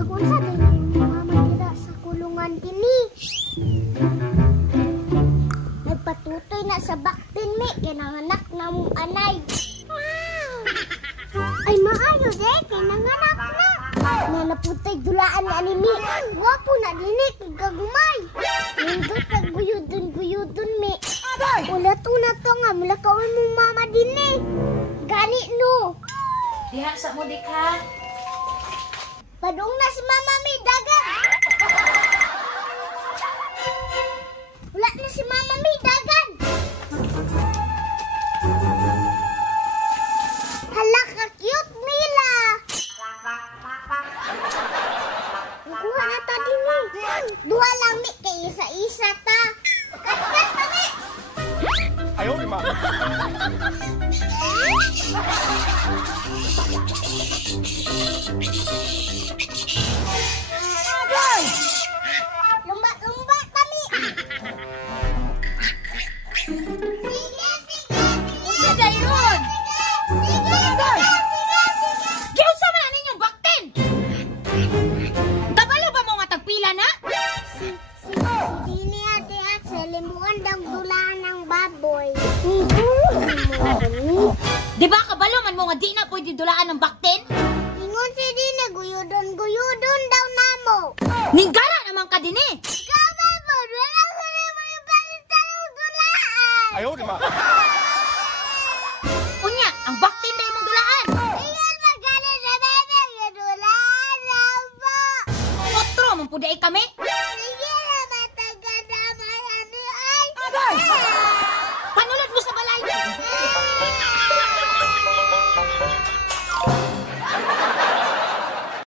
Tagkun sa din yung mama nila sa kulungan dini. Nagpatutoy na sa baktin mi, kinanganak na mong anay. Ay maayo de, kinanganak na. Nanaputay dulaan ni animi. Wapo na dini, kagumay. Nindot kaguyudon mi. Wala to na to nga, mula kawin mong mama dini. Gani no. Diha sa mo dik ha. Padung na si mama mi dagan. Wala na si mama mi dagan. Hala ka cute Mila. Kuha na ta din ni. Duha lang mi kay isa-isa ta. Kat pa mi. Ayaw ni ma. Lumba kami. Unsa dayon? Giunsa man ani inyong bakten? Kabalo ba mo nga tagpila na? Si Dini ate at sa limuan daw dulaan ng baboy. Di ba kabalo man mo nga di na pwede dulaan ng bakten? Ingon si Dini, guyudon daw namo. Ninggala naman ka din eh. Kama mo, wala ko na mo yung palitan ng dulaan. Ayaw ni ma. Unya, ang bakten na imong dulaan. Ingat magaling sa bebe, yung dulaan na po. Otro, mampuday kami.